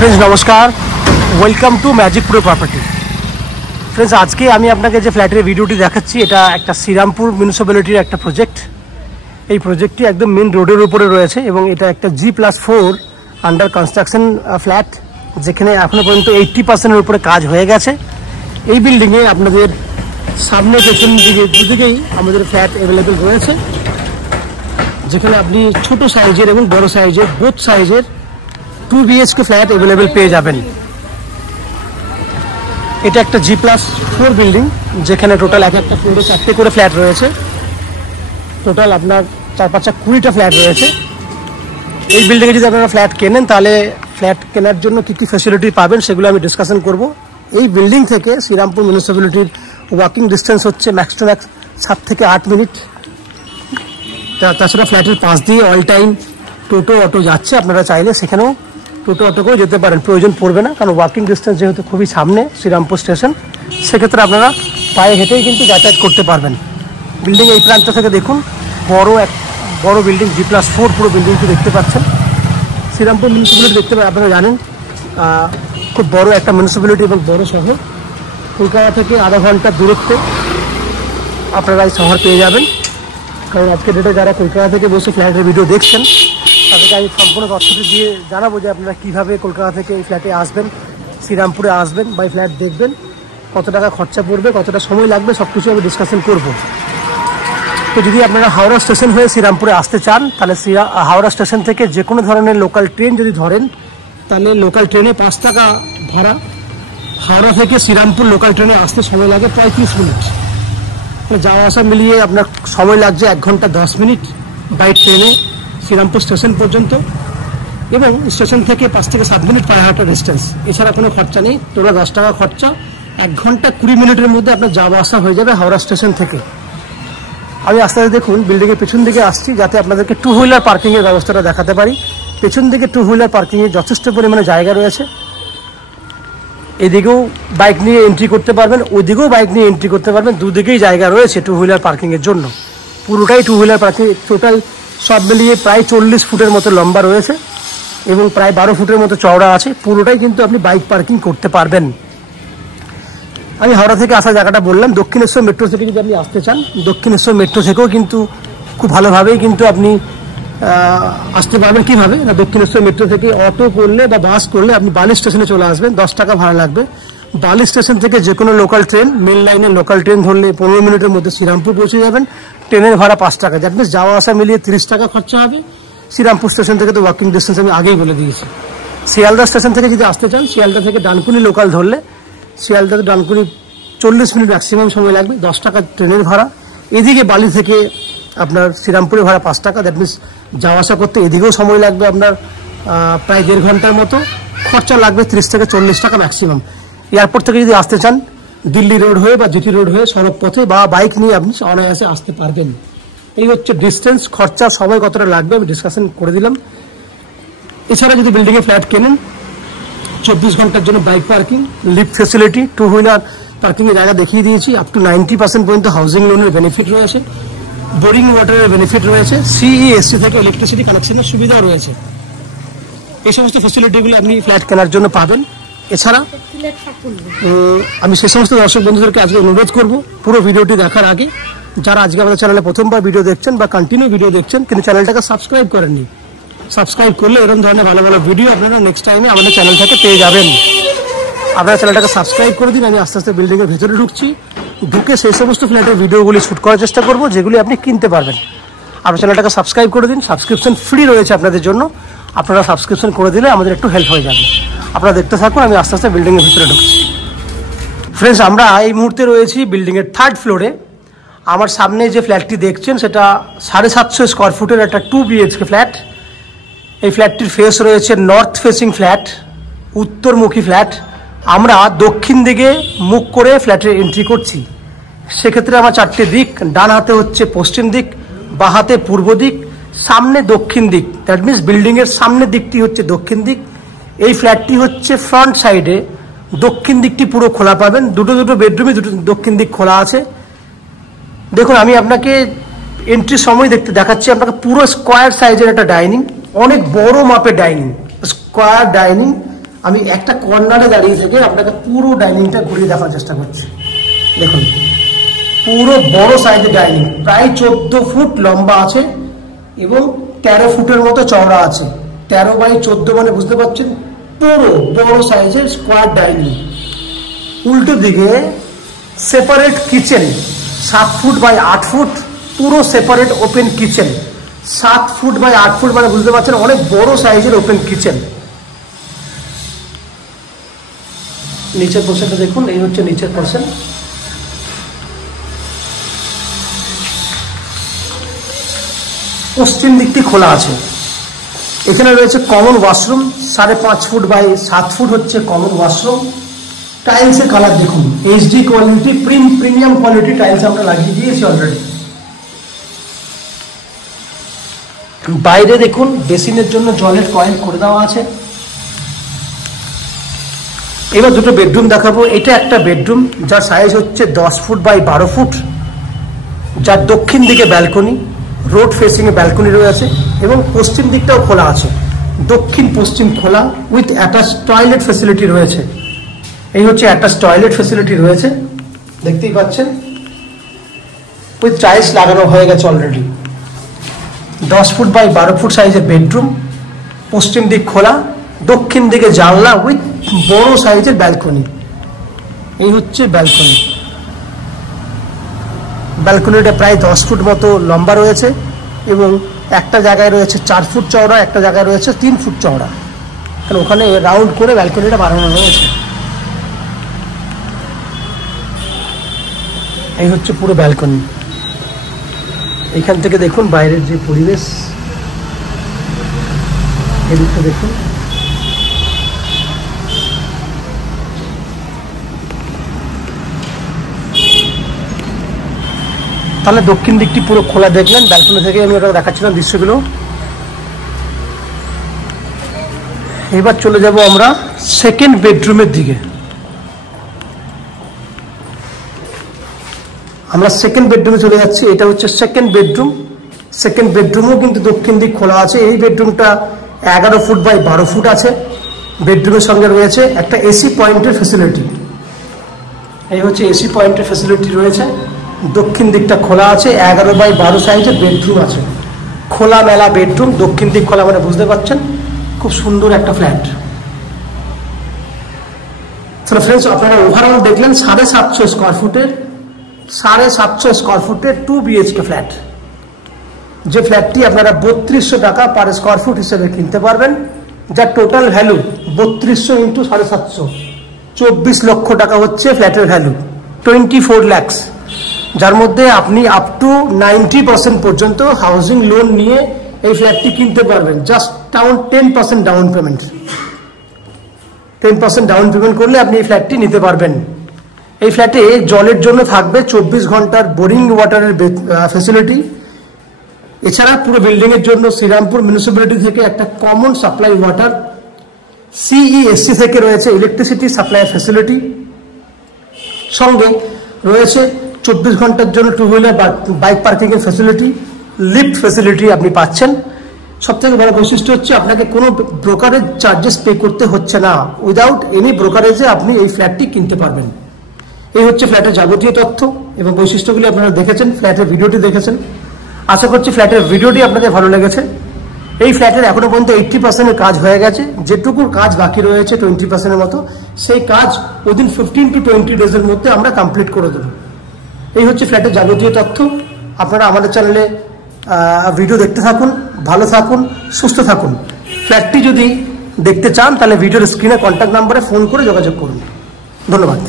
Friends नमस्कार, welcome to magic pro property. Friends आज के আমি আপনাকে যে ফ্ল্যাটের ভিডিওটি দেখাচ্ছি এটা একটা শ্রীরামপুর মিউনিসিপ্যালিটির একটা প্রজেক্ট। এই প্রজেক্টটি একদম মেন রোডের উপরে রয়েছে এবং এটা একটা G+4 আন্ডার কনস্ট্রাকশন ফ্ল্যাট, যেখানে এখনো পর্যন্ত 80% উপরে কাজ হয়ে গেছে। এই বিল্ডিংয়ে আপনাদের সামনে পেছন দিকে দুদিকেই আমাদের ফ্ল্যাট অ্যাভেলেবেল রয়েছে, যেখানে আপনি ছোট সাইজের এবং বড় সাইজের বোথ সাইজের 2 BHK ফ্ল্যাট অ্যাভেলেবেল পেয়ে যাবেন। এটা একটা G+4 বিল্ডিং, যেখানে টোটাল এক একটা ফ্লোরে 4টে করে ফ্ল্যাট রয়েছে। টোটাল আপনার 4-5 20টা ফ্ল্যাট রয়েছে। এই বিল্ডিংয়ে যদি আপনারা ফ্ল্যাট কেনেন তাহলে ফ্ল্যাট কেনার জন্য কী কী ফ্যাসিলিটি পাবেন সেগুলো আমি ডিসকাশন করব। এই বিল্ডিং থেকে শ্রীরামপুর মিউনিসিপ্যালিটির ওয়াকিং ডিস্টেন্স হচ্ছে ম্যাক্স টু ম্যাক্স 7 থেকে 8 মিনিট। তাছাড়া ফ্ল্যাটের পাশ দিয়ে অল টাইম টোটো অটো যাচ্ছে, আপনারা চাইলে সেখানেও টোটো অটো করে যেতে পারেন, প্রয়োজন পড়বে না, কারণ ওয়াকিং ডিস্টেন্স যেহেতু খুবই সামনে শ্রীরামপুর স্টেশন, সেক্ষেত্রে আপনারা পায়ে হেঁটেই কিন্তু যাতায়াত করতে পারবেন। বিল্ডিং এই প্রান্ত থেকে দেখুন, বড় বিল্ডিং G+4 পুরো বিল্ডিংটি দেখতে পাচ্ছেন। শ্রীরামপুর মিউনিসিপ্যালিটি দেখতে পারেন, আপনারা জানেন খুব বড় একটা মিউনিসিপ্যালিটি এবং বড় শহর। কলকাতা থেকে আধা ঘন্টার দূরত্বে আপনারা এই শহর পেয়ে যাবেন। কারণ আজকে ডেটে যারা কলকাতা থেকে বসে ফ্ল্যাটের ভিডিও দেখছেন তাদেরকে আমি সম্পূর্ণ তথ্যটি দিয়ে জানাবো যে আপনারা কীভাবে কলকাতা থেকে এই ফ্ল্যাটে আসবেন, শ্রীরামপুরে আসবেন বা এই ফ্ল্যাট দেখবেন, কত টাকা খরচা পড়বে, কতটা সময় লাগবে, সব কিছু আমি ডিসকাশন করব। তো যদি আপনারা হাওড়া স্টেশন হয়ে শ্রীরামপুরে আসতে চান তাহলে হাওড়া স্টেশন থেকে যে কোনো ধরনের লোকাল ট্রেন যদি ধরেন তাহলে লোকাল ট্রেনে 5 টাকা ভাড়া। হাওড়া থেকে শ্রীরামপুর লোকাল ট্রেনে আসতে সময় লাগে 35 মিনিট। যাওয়া আসা মিলিয়ে আপনার সময় লাগছে 1 ঘন্টা 10 মিনিট বাই ট্রেনে শ্রীরামপুর স্টেশন পর্যন্ত, এবং স্টেশন থেকে 5 থেকে 7 মিনিট পায়ে হাঁটার ডিস্টেন্স। এছাড়া কোনো খরচা নেই, টোটাল 10 টাকা খরচা। 1 ঘন্টা 20 মিনিটের মধ্যে আপনার যাওয়া আসা হয়ে যাবে হাওড়া স্টেশন থেকে। আমি আস্তে আস্তে দেখুন বিল্ডিংয়ের পেছন দিকে আসছি, যাতে আপনাদেরকে 2 হুইলার পার্কিংয়ের ব্যবস্থাটা দেখাতে পারি। পেছন দিকে 2 হুইলার পার্কিংয়ে যথেষ্ট পরিমাণে জায়গা রয়েছে। এদিকেও বাইক নিয়ে এন্ট্রি করতে পারবেন, ওইদিকেও বাইক নিয়ে এন্ট্রি করতে পারবেন, দুদিকেই জায়গা রয়েছে 2 হুইলার পার্কিংয়ের জন্য। পুরোটাই 2 হুইলার পার্কিং। টোটাল সব মিলিয়ে প্রায় 40 ফুটের মতো লম্বা রয়েছে এবং প্রায় 12 ফুটের মতো চওড়া আছে। পুরোটাই কিন্তু আপনি বাইক পার্কিং করতে পারবেন। আমি হাওড়া থেকে আসার জায়গাটা বললাম। দক্ষিণেশ্বর মেট্রো থেকে যদি আপনি আসতে চান, দক্ষিণেশ্বর মেট্রো থেকেও কিন্তু খুব ভালোভাবেই কিন্তু আপনি আসতে পারবেন। কীভাবে না, দক্ষিণেশ্বর মেট্রো থেকে অটো করলে বা বাস করলে আপনি বালি স্টেশনে চলে আসবেন, 10 টাকা ভাড়া লাগবে। বালি স্টেশন থেকে যে কোনো লোকাল ট্রেন, মেন লাইনের লোকাল ট্রেন ধরলে 15 মিনিটের মধ্যে শ্রীরামপুর পৌঁছে যাবেন। ট্রেনের ভাড়া 5 টাকা, দ্যাট মিনস যাওয়া আসা মিলিয়ে 30 টাকা খরচা হবে। শ্রীরামপুর স্টেশন থেকে তো ওয়াকিং ডিস্টেন্স আমি আগেই বলে দিয়েছি। শিয়ালদা স্টেশন থেকে যদি আসতে চান, শিয়ালদা থেকে ডানকুনি লোকাল ধরলে শিয়ালদা থেকে ডানকুনি 40 মিনিট ম্যাক্সিমাম সময় লাগবে, 10 টাকা ট্রেনের ভাড়া। এদিকে বালি থেকে আপনার শ্রীরামপুরের ভাড়া 5 টাকা, দ্যাট মিনস যাওয়া আসা করতে এদিকেও সময় লাগবে আপনার প্রায় 1.5 ঘন্টার মতো। খরচা লাগবে 30 থেকে 40 টাকা ম্যাক্সিমাম। এয়ারপোর্ট থেকে যদি আসতে চান, দিল্লি রোড হয়ে বা জিটি রোড হয়ে সড়ক পথে বা বাইক নিয়ে আপনি অনায়াসে আসতে পারবেন। এই হচ্ছে ডিস্টেন্স, খরচা, সময় কতটা লাগবে আমি ডিসকাশন করে দিলাম। এছাড়া যদি বিল্ডিংয়ে ফ্ল্যাট কেনেন, 24 ঘন্টার জন্য bike parking, lift facility, 2 wheeler পার্কিংয়ের জায়গা দেখিয়ে দিয়েছি। আপ টু 90% পর্যন্ত হাউজিং লোনের বেনিফিট রয়েছে, বোরিং ওয়াটারের বেনিফিট রয়েছে, CESC থেকে ইলেকট্রিসিটি কানেকশনের সুবিধাও রয়েছে। এই সমস্ত ফেসিলিটিগুলো আপনি ফ্ল্যাট কেনার জন্য পাবেন। এছাড়া আমি সে সমস্ত দর্শক বন্ধুদেরকে আজকে অনুরোধ করব, পুরো ভিডিওটি দেখার আগে যারা আজকে আমাদের চ্যানেলে প্রথমবার ভিডিও দেখছেন বা কন্টিনিউ ভিডিও দেখছেন কিন্তু চ্যানেলটাকে সাবস্ক্রাইব করেননি, সাবস্ক্রাইব করলে এরকম ধরনের ভালো ভালো ভিডিও আপনারা নেক্সট টাইমে আমাদের চ্যানেল থেকে পেয়ে যাবেন। আপনারা চ্যানেলটাকে সাবস্ক্রাইব করে দিন। আমি আস্তে আস্তে বিল্ডিংয়ের ভেতরে ঢুকে সেই সমস্ত ফ্ল্যাটের ভিডিওগুলি শ্যুট করার চেষ্টা করব যেগুলি আপনি কিনতে পারবেন। আপনার চ্যানেলটাকে সাবস্ক্রাইব করে দিন, সাবস্ক্রিপশন ফ্রি রয়েছে আপনাদের জন্য। আপনারা সাবস্ক্রিপশন করে দিলে আমাদের একটু হেল্প হয়ে যাবে। আপনারা দেখতে থাকুন, আমি আস্তে আস্তে বিল্ডিংয়ের ভিতরে ঢুকছি। ফ্রেন্ডস, আমরা এই মুহূর্তে রয়েছি বিল্ডিংয়ের 3rd ফ্লোরে। আমার সামনে যে ফ্ল্যাটটি দেখছেন সেটা 750 স্কোয়ার ফুটের একটা 2 BHK ফ্ল্যাট। এই ফ্ল্যাটটির ফেস রয়েছে নর্থ ফেসিং ফ্ল্যাট, উত্তরমুখী ফ্ল্যাট। আমরা দক্ষিণ দিকে মুখ করে ফ্ল্যাটে এন্ট্রি করছি। সেক্ষেত্রে আমার 4টে দিক, ডান হাতে হচ্ছে পশ্চিম দিক, বাঁ হাতে পূর্ব দিক, সামনে দক্ষিণ দিক। দ্যাট মিনস বিল্ডিংয়ের সামনের দিকটি হচ্ছে দক্ষিণ দিক। এই ফ্ল্যাটটি হচ্ছে ফ্রন্ট সাইডে, দক্ষিণ দিকটি পুরো খোলা পাবেন। দুটো বেডরুমে দক্ষিণ দিক খোলা আছে। দেখুন, আমি আপনাকে এন্ট্রির সময় দেখাচ্ছি আপনাকে পুরো স্কোয়ার সাইজের একটা ডাইনিং, অনেক বড় মাপের ডাইনিং, স্কোয়ার ডাইনিং। আমি একটা কর্নারে দাঁড়িয়ে থেকে আপনাকে পুরো ডাইনিংটা ঘুরিয়ে দেখার চেষ্টা করছি। দেখুন পুরো বড় সাইজের ডাইনিং, প্রায় 14 ফুট লম্বা আছে এবং 13 ফুটের মতো চওড়া আছে। 13 বাই 14 মানে বুঝতে পারছেন, পুরো বড় সাইজের স্কোয়ার ডাইনিং। উল্টো দিকে separate kitchen, 7 foot by 8 foot, পুরো separate open kitchen. 7 foot by 8 foot মানে বুঝতে পারছেন অনেক বড় সাইজের ওপেন কিচেন। নিচের পোর্শনটা দেখুন, এই হচ্ছে নিচের পোর্শন। পশ্চিম দিকটি খোলা আছে। এখানে রয়েছে common washroom, 5.5 feet by 7 feet হচ্ছে কমন ওয়াশরুম। টাইলসের কালার দেখুন, HD quality, premium quality tiles আমরা লাগিয়ে দিয়েছি অলরেডি। বাইরে দেখুন বেসিনের জন্য জলের কয়েল করে দেওয়া আছে। এবার দুটো বেডরুম দেখাবো। এটা একটা বেডরুম যার সাইজ হচ্ছে 10 ফুট বাই 12 ফুট, যার দক্ষিণ দিকে ব্যালকনি, রোড ফেসিং এ ব্যালকনি রয়েছে এবং পশ্চিম দিকটাও খোলা আছে, দক্ষিণ পশ্চিম খোলা, উইথ অ্যাটাচ টয়লেট ফেসিলিটি রয়েছে। এই হচ্ছে অ্যাটাচ টয়লেট ফেসিলিটি রয়েছে, দেখতেই পাচ্ছেন, উইথ টাইলস লাগানো হয়ে গেছে অলরেডি। 10 ফুট বাই 12 ফুট সাইজের বেডরুম, পশ্চিম দিক খোলা, দক্ষিণ দিকে জানলা উইথ বড় সাইজের ব্যালকনি। এই হচ্ছে ব্যালকনি। ব্যালকনিটা প্রায় 10 ফুট মতো লম্বা রয়েছে এবং একটা জায়গায় রয়েছে 4 ফুট চওড়া, একটা জায়গায় রয়েছে 3 ফুট চওড়া, কারণ ওখানে রাউন্ড করে ব্যালকনিটা বানানো রয়েছে। এই হচ্ছে পুরো ব্যালকনি। এখান থেকে দেখুন বাইরের যে পরিবেশ, এদিকটা দেখুন। তাহলে দক্ষিণ দিকটি পুরো খোলা দেখলেন, ব্যালকনি থেকে আমি ওটা দেখাচ্ছিলাম দৃশ্যগুলো। এবার চলে যাব আমরা সেকেন্ড বেডরুমের দিকে। আমরা সেকেন্ড বেডরুমে চলে যাচ্ছি। এটা হচ্ছে সেকেন্ড বেডরুম। সেকেন্ড বেডরুমও কিন্তু দক্ষিণ দিক খোলা আছে। এই বেডরুমটা 11 ফুট বাই 12 ফুট আছে। বেডরুমের সঙ্গে রয়েছে একটা এসি পয়েন্টের ফ্যাসিলিটি। এই হচ্ছে এসি পয়েন্টের ফ্যাসিলিটি রয়েছে। দক্ষিণ দিকটা খোলা আছে, 11 বাই 12 সাইজের বেডরুম আছে। খোলা মেলা বেডরুম, দক্ষিণ দিক খোলা মানে বুঝতে পারছেন, খুব সুন্দর একটা ফ্ল্যাট। তাহলে ফ্রেন্ডস আপনারা ওভারঅল দেখলেন 750 স্কোয়ার ফুটের 2 বিএইচকে ফ্ল্যাট। যে ফ্ল্যাটটি আপনারা 3200 টাকা পার স্কোয়ার ফুট হিসেবে কিনতে পারবেন, যার টোটাল ভ্যালু 3200 ইন্টু 750, 24 লক্ষ টাকা হচ্ছে ফ্ল্যাটের ভ্যালু, 24 lakhs, যার মধ্যে আপনি আপ টু 90% পর্যন্ত হাউজিং লোন নিয়ে এই ফ্ল্যাটটি কিনতে পারবেন। Just 10% down payment, 10% down payment করলে আপনি এই ফ্ল্যাটটি নিতে পারবেন। এই ফ্ল্যাটে জলের জন্য থাকবে 24 ঘন্টার বোরিং ওয়াটারের ফ্যাসিলিটি। এছাড়া পুরো বিল্ডিং এর জন্য শ্রীরামপুর মিউনিসিপ্যালিটি থেকে একটা কমন সাপ্লাই ওয়াটার, সিইএসসি থেকে রয়েছে ইলেকট্রিসিটি সাপ্লাই ফ্যাসিলিটি। সঙ্গে রয়েছে 24 ঘন্টার জন্য 2 হুইলার বাইক পার্কিং এর ফ্যাসিলিটি, লিফট ফ্যাসিলিটি আপনি পাচ্ছেন। সবথেকে বড় বৈশিষ্ট্য হচ্ছে আপনাকে কোনো ব্রোকারেজ চার্জেস পে করতে হচ্ছে না। উইদাউট এনি ব্রোকারেজে আপনি এই ফ্ল্যাটটি কিনতে পারবেন। এই হচ্ছে ফ্ল্যাটের যাবতীয় তথ্য এবং বৈশিষ্ট্যগুলি আপনারা দেখেছেন, ফ্ল্যাটের ভিডিওটি দেখেছেন। আশা করছি ফ্ল্যাটের ভিডিওটি আপনাদের ভালো লেগেছে। এই ফ্ল্যাটের এখনো পর্যন্ত 80% কাজ হয়ে গেছে। যেটুকু কাজ বাকি রয়েছে 20% মতো, সেই কাজ উইদিন 15 to 20 ডেজের মধ্যে আমরা কমপ্লিট করে দেব। এই হচ্ছে ফ্ল্যাটের যাবতীয় তথ্য। আপনারা আমাদের চ্যানেলে ভিডিও দেখতে থাকুন, ভালো থাকুন, সুস্থ থাকুন। ফ্ল্যাটটি যদি দেখতে চান তাহলে ভিডিওর স্ক্রিনে কন্ট্যাক্ট নাম্বারে ফোন করে যোগাযোগ করুন। ধন্যবাদ।